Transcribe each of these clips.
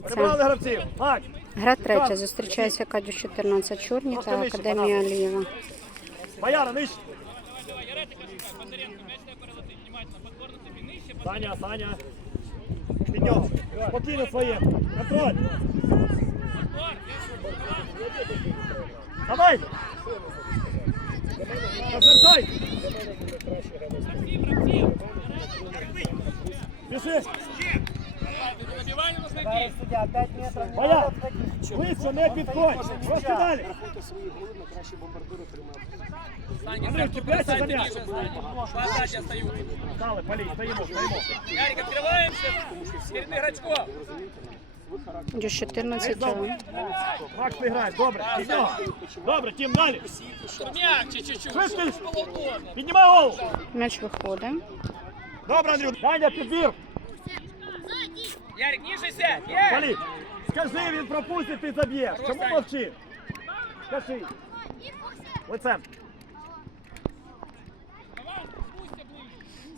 Прибрали гравців. Мак, Гра третя. Зустрічається Кадю 14 Чорні та Академія Алієва. Бояра, нижче. Саня, Саня. Під нього. Спокійно своє. Контроль. Давай. Розвертай. Біжи. Бояр, ближче, не підходь. Просто далі. Андрюх, чіпляйся за м'яч. Стали, полій, стоїмо, стоїмо. Ярик, открываемся перед игрочком. Дю 14 Макс, ти граєш, добре. Добре, тім далі. Мягче чуть-чуть. Піднімай голову. М'яч виходить. Добре, Андрюх. Даня, підбір. Ярик, ниже сядь. Скажи, він пропустить, ти заб'єш. Чому мовчи? Скажи. Лицем.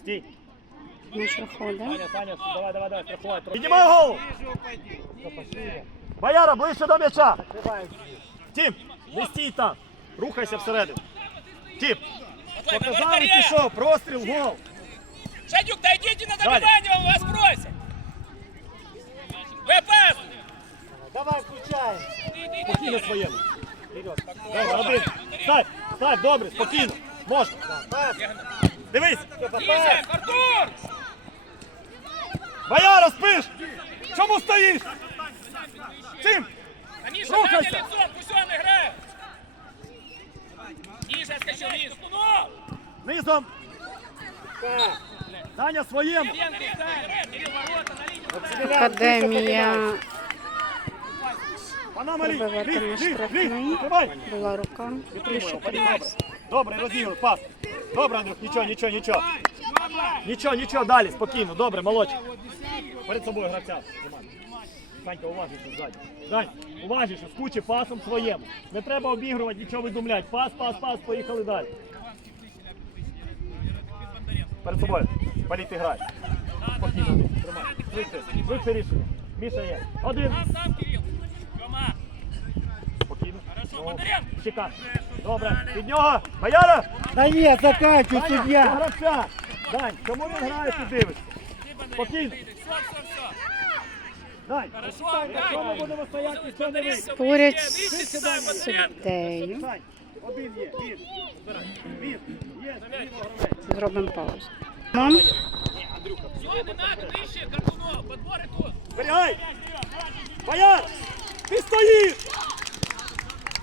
Стій. М'яч виходить. Саня, Саня, давай, давай, давай, страхувай. трохи. Піднімай голову. Бояра, ближче до м'яча. Тім, не стій там. Рухайся всередину. Тім. Показали, пішов, простріл, гол. Шадюк, дойдите на добивание, он вас просит. Вы опасны. Давай, включай. Спокійно своєму. Добре, один. Ставь, ставь, добре, спокійно. Можна. Дивись. Артур. Бояра, спиш! Чому стоїш? Тим! А Миша, Рухайся. Даня лицом, пусть он играет. Ниже, отскочил, ниже. Ну, Низом! Даня своєму! Кирилл, ворота на линию. Академія! Пробивати на штрафний. Була рука. Добре. 14. Добре, розігруй, пас. Добре, Андрюх, нічого, нічого, нічого. Нічого, нічого, далі, спокійно, добре, молодчик. Перед собою гравця. Санька, уважніше ззаді. Дань, уважніше, скучи пасом своєму. Не треба обігрувати, нічого видумляти. Пас, пас, пас, поїхали далі. Перед собою. Політ грай. Спокійно, тримай. Швидше, швидше рішення. Міша є. Один. Сам, сам, Кирилл. Тёма. Спокійно. Хорошо, Ну, Бондаренко. Чекай. Добре. Від нього. Бояра! Да заканчивай, Даня, до гравця! Дань, чому він грає, ти дивишся? Спокійно. Все, все, все. Дань, Хорошо, якщо ми будемо стояти, ніхто не вийде. Спорять з суддею. Один є, він. Збирай. Він. Є, зліво гравець. Зробимо паузу. Мам, Все, не надо, нижче, Горбунов, подбор и тут. Зберігай! Бояр! Ти стоїш! Вона, бояр! Миша, не бежим, а быстрее.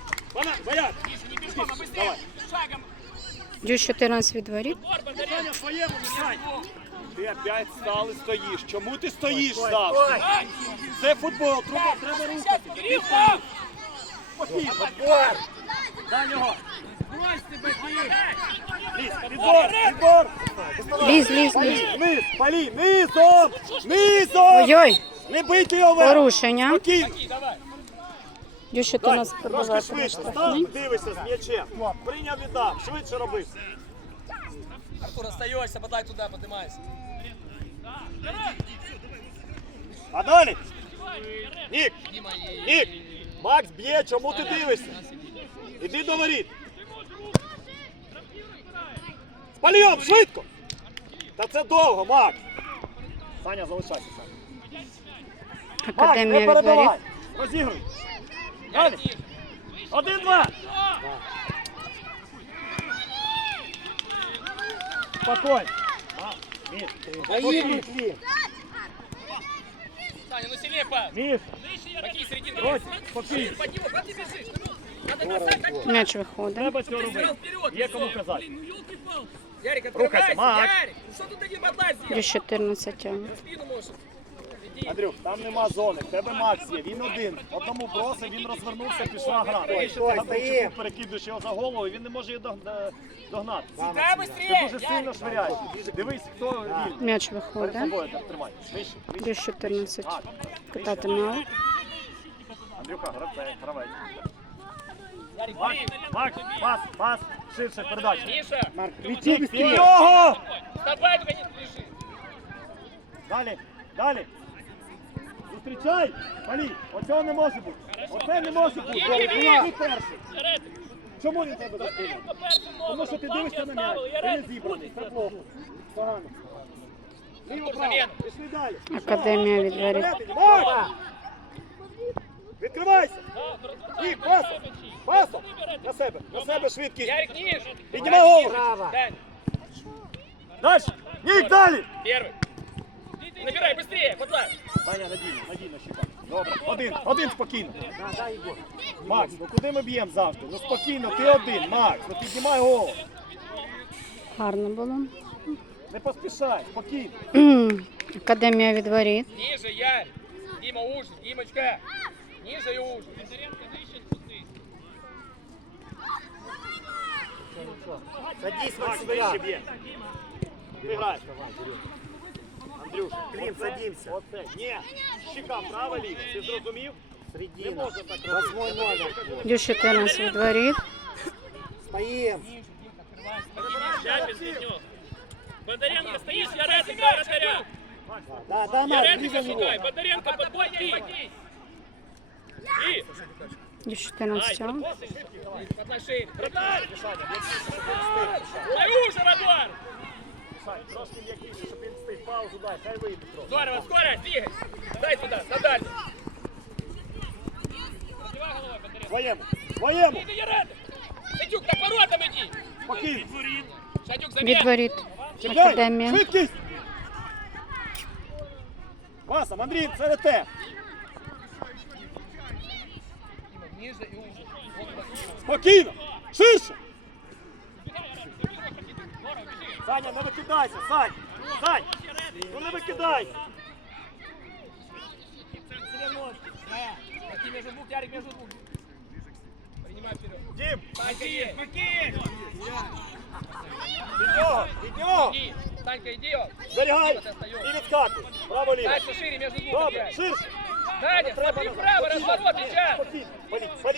Шагом. Дю 14 від воріт. Своєму мішай! Ти опять стал і стоїш. Чому ти стоїш завжди? Це футбол, треба, треба Сейчас, Кирилл, там. Дай його! Ліз, ліз, ліз. Низ, палі, низом! Низом! Ой-ой, Не бийте його порушення. Спокійно! Давай. Дю 14 Трошки пробивати швидше, став, дивишся з м'ячем. Прийняв віддав, швидше роби. Артур, остаешься, подай туда, поднимайся. А далі? Нік, Нік, Макс б'є, чому ти дивишся? Іди до воріт. Спаліом, швидко! Та це довго, Макс. Саня, залишайся, Саня. Макс, не Академія від воріт. перебивай. Розігруй. Далі. Один-два. Спокойно. Макс, Міш, Поехали. Саня, ну сильнее пас. Міш, Какие серединки? Брось, спокійно. Под него, как ты бежишь? Надо бросать, так М'яч виходить. Треба цього ты робити. сыграл вперед. Є и кому всё. казати. Блин, ну елки-палки. Ярик, Рухайся, открывайся, Макс. Ярик. Ну что тут один бадлай Дю сделал? 14 тягне. Спину может. Андрюх, там нема зони, в тебе Макс є, він один. Одному бросив, він розвернувся, пішла гра. Ти ще ти. Габричуку перекидуєш його за голову, і він не може її дог- догнати. Ти дуже сильно швиряєш. Дивись, хто вільний. М'яч Перед виходить. собою так тримай. Вище, вище. Дю 14 Так, кидати на Андрюха, гравець, гравець. Макс. Макс, пас, пас, ширше передача. Миша, Марк, быстрее. нього! вставай, только не спеши. Далі, далі. Зустрічай! Палі, оцього не може бути. Оце не може бути. Є, є, Ти перший. Чому він тебе номером. Тому що ти дивишся на м'яч. Ти не зібраний. Це плохо. Погано. Ліво право. Пішли далі. Академія від воріт. Вперед, Відкривайся! І пас! Пасом! На себе! На себе швидкість! Піднімай голову! Далі! Нік далі! первый. Набирай, быстрее, подлай. Саня, надійно, надійно щипай. Добре. Один, один спокійно. Макс, ну куди ми б'ємо завжди? Ну спокійно, ти один, Макс, ну піднімай голову. Гарно було. Не поспішай, спокійно. Академія від воріт. Ниже, Ярик. Дима, уже. Димочка. Ниже и уже. Садись, Макс, б'є. Ти граєш. Андрюш, Клим, оце- садимся. Оце, ні, щіка право ліво, ти зрозумів? Не Средина. можна так робити. Восьмой номер. Дю-14 від воріт. Стоим. Шапин, Петнев. Бондаренко, стоишь, Ярет, играй вратаря. Да, да, Макс, Яретика ближе него. шукай, Бондаренко, подбой, ты. И, Дю-14 тягу. подной шире. Вратарь! Дай уже, Радуар! Сань, трошки м'якіше, щоб він встиг паузу дай, хай вийде трохи. Здорово, скорость, двигай. Дай туда, на дальний. Пробивай головой, Бондаренко. Своєму, своєму, Иди, Яретик. Садюк, так воротам иди. спокійно. Садюк, Від замер. воріт. Чекай, Академія. швидкість. Васам, Андрій, це те. Ниже и уже. Спокійно, ширше. Саня, не викидайся, Сань, Сань, ну не викидайся. Такие между двух, Ярик, между двух. Принимай вперед. Есть. від нього. Иди. Танька, иди. Вот остаём. і відкатуй. Право-ліво. Дальше шире между двух. Добре, ширше. Надя, смотри вправо, разворот сейчас.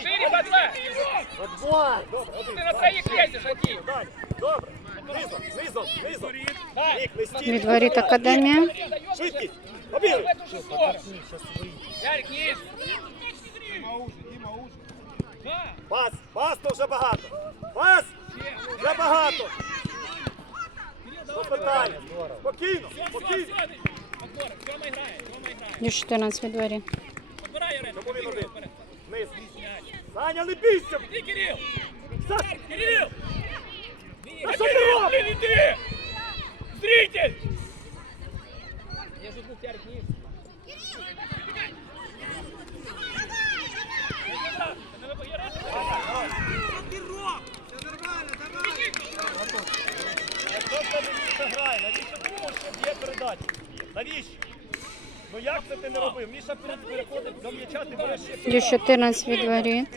Шире подла. Добре. Ты на троих лезешь, Аки. Добре. Низом, низом, низом. Дай. Нік, не стій. Від воріт Академія. Швидкість, В побігли. эту же сторону. Ярик, ниже. Пас, пас то вже багато. Пас, вже багато. До питання. Спокійно, спокійно. Подборок, Тёма играет, Тёма играет. Дю-14 від воріт. Подбирай, Ярик. Чому він один? Вперед. Вниз. Саня, не бійся. Иди, Кирилл. 14 від воріт.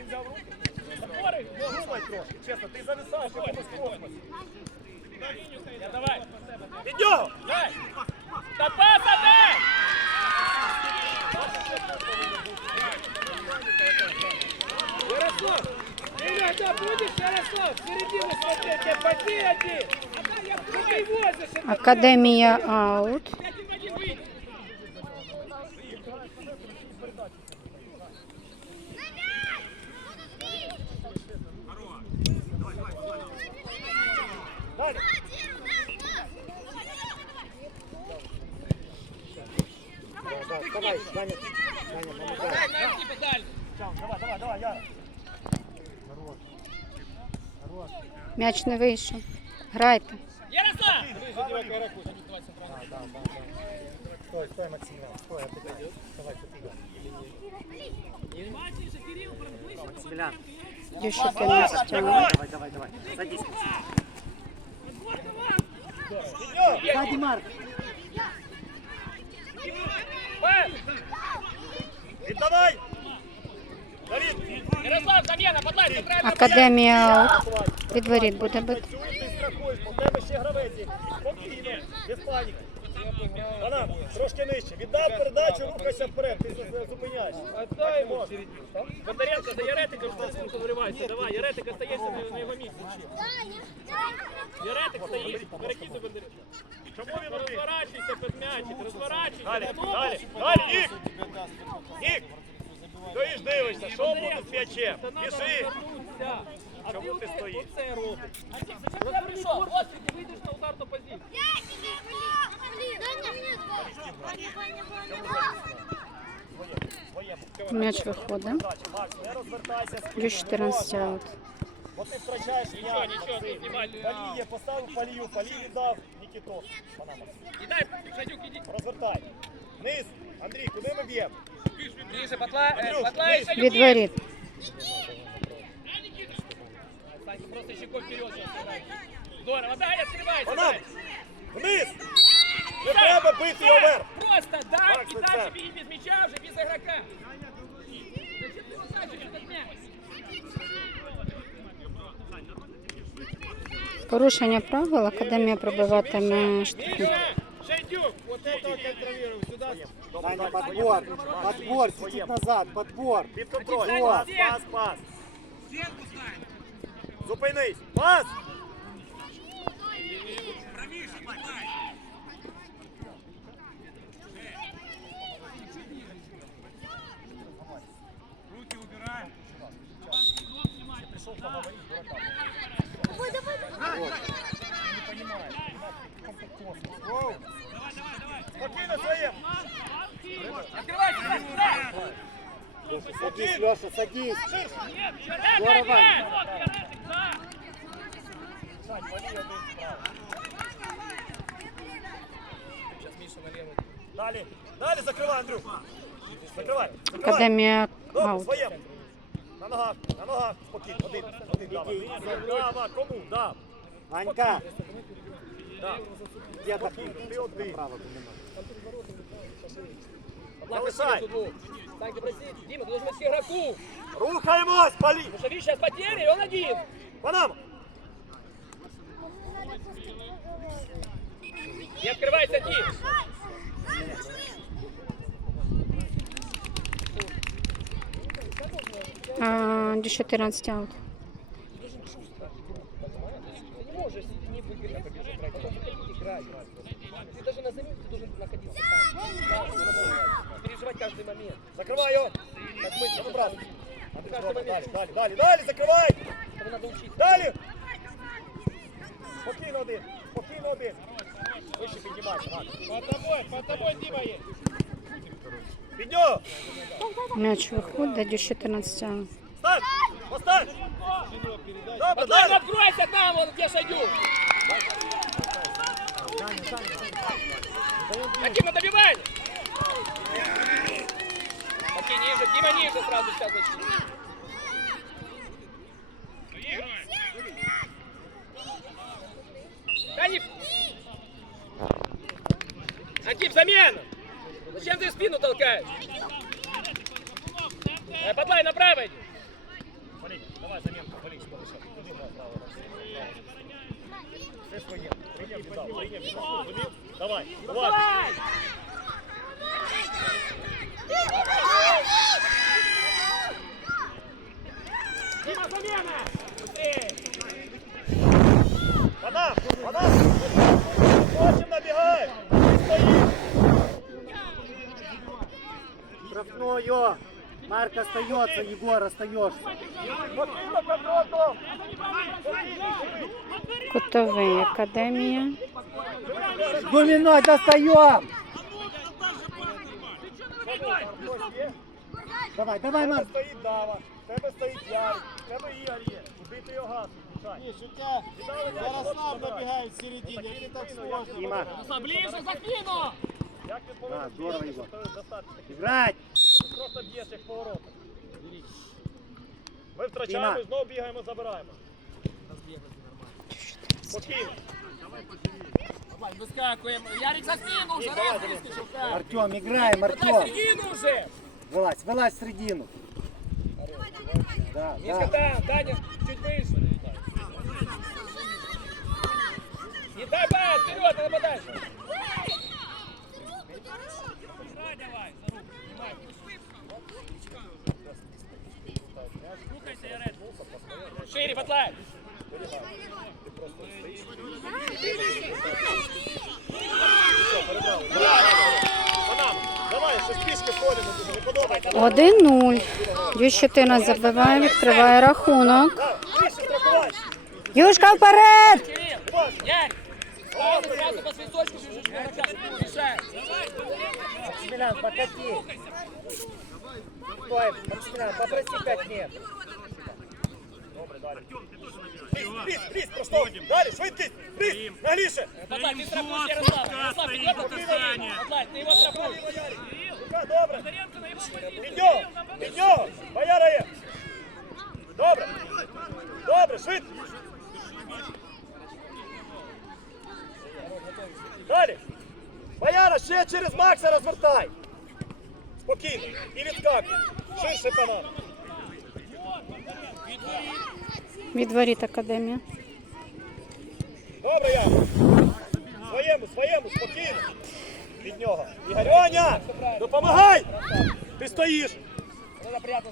Академия аут. Давай, Даня. Даня, помогай. Давай, давай, давай, Яра. М'яч не вийшов. Грайте. Ярослав! Стой, стой, Максимilian. Стой. Давай, ты Максимilian. Дю-14 тягу. Давай, давай, давай. Садись. Сзади, Марк. Академія аут. Від воріт буде бити. Ти страхуєш, бо в тебе ще гравець. Спокійно, без паніки. Панам, трошки нижче. Віддав передачу, рухайся вперед. Ти зупиняєшся. Отдай ему в середину. Бондаренко, за Яретика штрафунку виривайся. Давай, Яретик остається на, його місці. Яретик стоїть, перекидуй Бондаренко. Чому він? Розворачуйся під м'ячик, розворачуйся. Далі, далі, далі, Нік! Нік! Стоїш, дивишся, що буде з м'ячем? Та Чому ти стоїш? Оце робиш. Розвернись, ось ти вийдеш на ударну позицію. М'яч виходить. Плюс 14 аут. Бо ти втрачаєш м'яч. нічого, Максим. тут знімай. Паліє, поставив палію, палій віддав. Нікітос. Панама. І Шадюк, іди. Розвертай. Вниз. Андрій, куди ми б'ємо? Ближе, Батла и вниз. Шадюк. Від воріт. Санька, просто щекой вперед сейчас сыграй. Здорово, дай, открывайся, Панам! дай. Вниз! Не треба бити його вверх! Просто дай Макс, и это дальше центр. беги без мяча уже, без игрока. Зачем ты его тащишь, этот мяч? Порушення правил. Академія пробиватиме штрафник. Миша, Шадюк, вот этого контролируй, сюда. Даня, подбор, подбор, чуть-чуть назад, подбор. Під контроль. Під Пас, контроль. пас, пас. Зупинись. Пас! Спокійно своєм. Открывайся, дай, сюда. Леша, садись, Леша, садись. Дай, Здорово, дай, Ваня. вот, Яретик, да. Сань, валі один справа. Сейчас Миша налево. Далі. Далі закривай, Андрюх. Закривай. Закривай. Академія Добре, аут. своєм. На ногах, на ногах. Спокійно. Один. Один дава. Дава. Кому? Дав. Анька, Дав. я так. Ти один. Залишай. Санька, прости, Дима, ты должен быть к игроку. Рухаємось, палі. Потому что, видишь, сейчас потери, он один. Панам. Не открывайся, Дим. А, До 14 аут. Ты не можешь не выиграть, побежать, играть. Ты должен играть. Ты даже на замене ты должен находиться там. Да, Переживать каждый момент. Закривай його. Так ми, ну, брат. Андрій, Каждый добре, момент. Далі, далі, далі, далі, закривай. Этого надо учить. Далі. Спокійно один. Спокійно один. Вище піднімайся, Макс. Под тобой, под тобой Дима есть. Під нього. М'яч виходить до 14 аут. Стань. Поставь. Добре, Потом далі. откройся там, вон где Шадюк. Аким, добивай! Окей, ниже, Дима ниже сразу сейчас защитить. замена! Зачем ты в спину толкаешь? Э, Подлай направо иди. Полій, давай замінку, полій, скоріше. Туди грай, право. Все своє. Прийняв, віддав. Прийняв, віддав. Зрозумів? Давай, уважно. Давай! Дима, замена! Быстрее! Марк остается, Егор остаешься. Контроль. Кутовий. Гуминой достаем. Давай, давай, Марк. тебе стоїть Дава, тебе стоїть Ярик, тебе Ігор є. Куди ти його газ? Ні, шутя. Ярослав добігає в середині, як ти так. Дима, Ближе за спину! Як ти повинен здорово, бігати, Ігор. щоб достати таких? играть. Ти просто б'єш як поворотом. Ми втрачаємо, Дима. знову бігаємо, забираємо. Спокійно. Выскакиваем. Ярик за спину уже, давай, раз давай. выскочил. как? Артем, играем, Подай Артем. середину уже! Вылазь, вылазь в середину. Да, Низко да. там, Даня, чуть выше. Не дай пас, вперед, Надо подальше. Шире, Батлай! Панам, давай, щось пішки ходимо, не подобається. 1-0. 214 забиває, відкриває рахунок. Юшка вперед! Ярь! Сразу, сразу по свисточку. Максимилиан, покати. Стой, Максимилиан, попроси 5 метров. Пліс, пліс, просто. Далі, швидкість. Пліс, нагліше. Батлай, ты страхуешь Ярослава. Ярослав, идет на ты Батлай, ты его страхуешь. Рука, добре. Від нього, від нього. Бояра є. Добре. Добре, швидко. Далі. Бояра, ще через Макса розвертай. Спокійно. І відскакуй. Ширше пана. Від воріт Академія. Добре, я. Своєму, своєму, спокійно. Від нього. Ігорьоня, допомагай! Ти стоїш.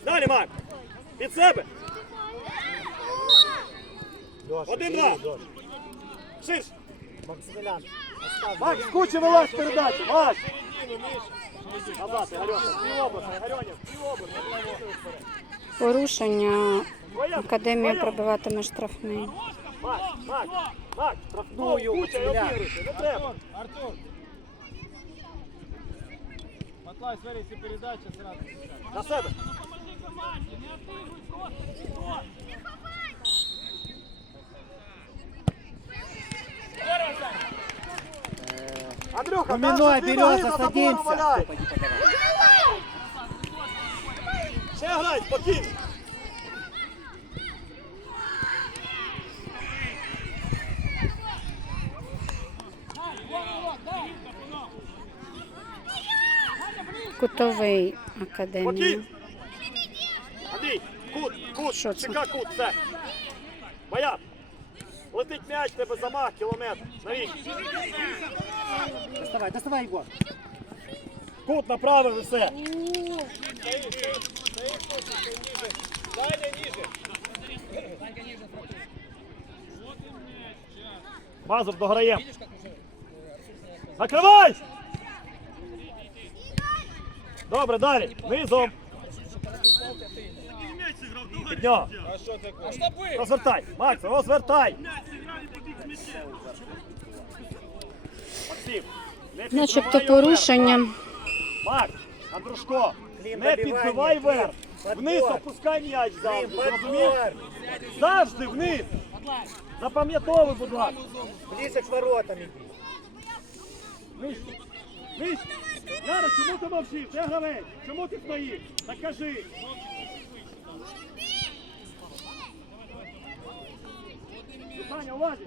Далі, Мак. Під себе. Один-два. Ширше. Максимилиан. Макс, куча вилазь передачу. Макс. Порушення. Академія пробиватиме штрафний. Макс, Макс, Макс, штрафную, Ну, куча, не треба. Артур! Матлай, смотри, передача сразу. На себе. Андрюха, Доминой там же дві ноги берется, за забором садимся. Ще грай, спокійно. Кутовий Академія. Спокійно. Андрій, кут, кут, Що це? чека кут, все. Бояр. Летить м'яч, тебе замах, кілометр. Навіщо? Доставай, доставай, Егор. Кут направив і все. Мазур дограєм. Накривай! Добре, далі. Низом. Під нього. А что было? Розвертай. Макс, розвертай. Начебто порушення. Макс, Андрушко, не підбивай вверх. Вниз опускай м'яч завжди. Зрозумів? Завжди вниз. Запам'ятовуй, будь ласка. Ближе к воротам. Вище. Вище. Яра, чому ти мовчиш? Де гравець? Чому ти стоїш? Так кажи. Саня, уважай.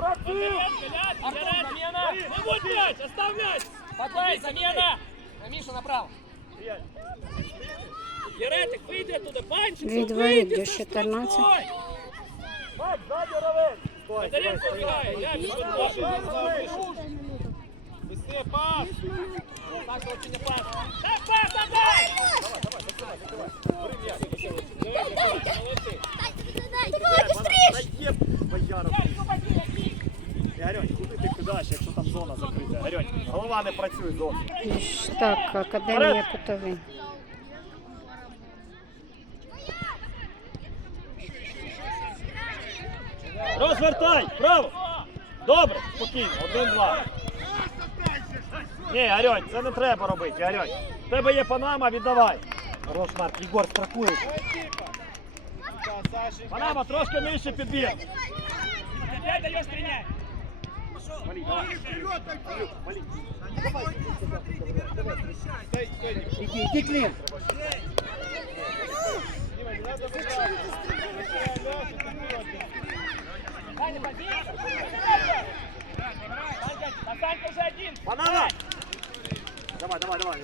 Артур, замена! Не будь мяч, оставлять! Батлай, замена! А Миша направо. Приятель. Яретик, выйди оттуда, Панчик! Від воріт до 14. Макс, ззаді гравець. Стой, стой, Тарелку стой. убегай, я бежу Гравець, туда. гравець. Быстрее пас! Саша, очень не пас. Дай пас, отдай! Дає бояров. Ігорьонь, куди ти кидаєш, якщо там зона закрита? Ігорьонь, голова не працює зовсім. Так, Академія Кутовий. Розвертай, право. Добре, спокійно, один-два. Ні, Арьонь, це не треба робити, Арьонь. В тебе є панама, віддавай. Хорош, Марк, Ігор страхує. Панама, трошки нижче підбір. Вали, давай. Андрюх, вали. Иди, иди, Клин. Один! Панама! Давай, давай, давай.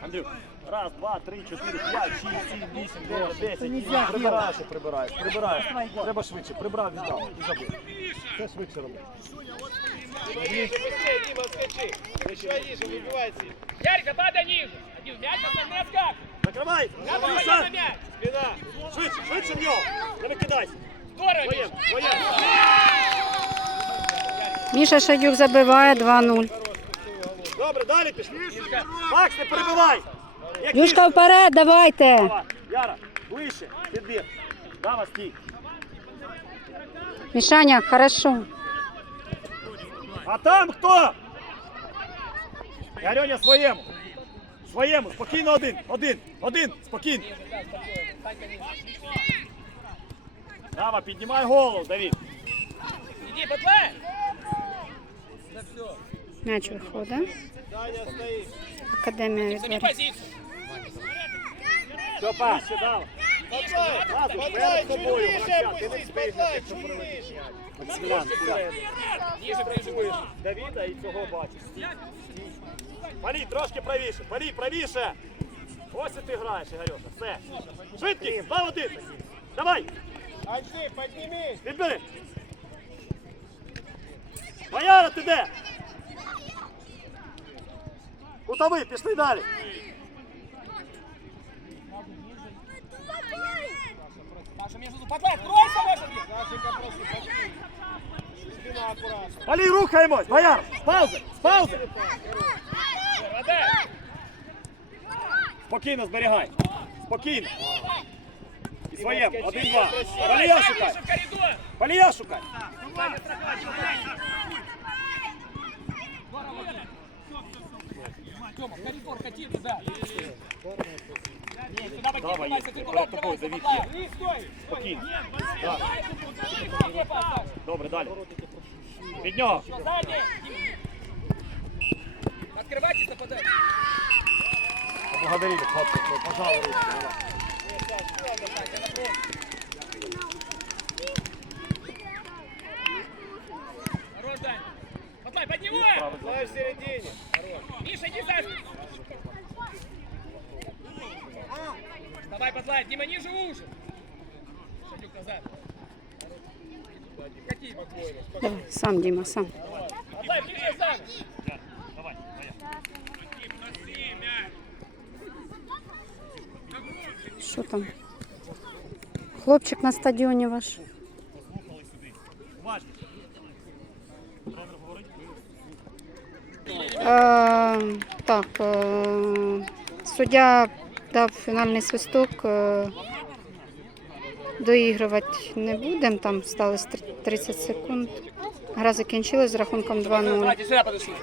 Андрюх, Раз, два, три, чотири, п'ять, шість, сім, вісім, дев'ять, десять. Прибираєш і прибираєш, прибираєш. Треба швидше. Прибрав, віддав. І забив. Це швидше роби. Ниже, быстрее, Дима, скачи. Еще ниже, выбивайте. Ярик, надо ниже. Один мяч, основной скак. Закривай! Я Плюса! на мяч. Спина. Швидше, швидше в нього! Не викидайся! Здорово, Миша. своє! Міша Шадюк забиває 2-0. Добре, далі пішли. Макс, не перебивай! Юшка вперед, давайте. Яра, ближче, підбір. Дава, стій. Мішаня, хорошо. А там хто? Ярьоня своєму. Своєму, спокійно один, один, один, спокійно. Дава, піднімай голову, Давід. Иди, Батлай. М'яч виходить. Стоїть. Академія позицию. Степа, ще. Подлай, чуть ниже опустись, подлай, чуть ниже. Максимілян, сюди. Давіда і цього бачиш. Палій, трошки правіше. Палій, правіше. Ось і ти граєш, Ігорюша. Все. Швидкість, два один. Давай, Альти, поднимись. відбери. Бояра, ти де? Кутовий, пішли далі. Паша, между откройся, может быть. Сашенька, просто. Спина аккуратно. Бояр, з паузи, з паузи. Спокійно зберігай. Спокійно. І своєм. Один-два. Палія шукай. Палія шукай. Тёма, в коридор кати туда. Туда Давай, покинь, є. Вася, Перед тобою, Давід, є. Давид, стой. Спокійно. Стой, Паша. Добре, далі. Від нього. Сзади. Открывайтесь, нападай. Поблагодарили, хлопці. Пожали руки. Давай. Хорош, Дань. Батлай, поднимай. Давай в середине. Миша, иди за Давай, Батлай, Дима, ниже уши. Шадюк назад. Какие Давай, сам, Діма, сам. Батлай, ближе сам. Давай, моя. Що там? Хлопчик на стадіоні ваш. Так, е, суддя дав фінальний свисток. Е, доігрувати не будемо, там сталося 30 секунд. Гра закінчилась з рахунком 2-0. Давайте сюда подошли.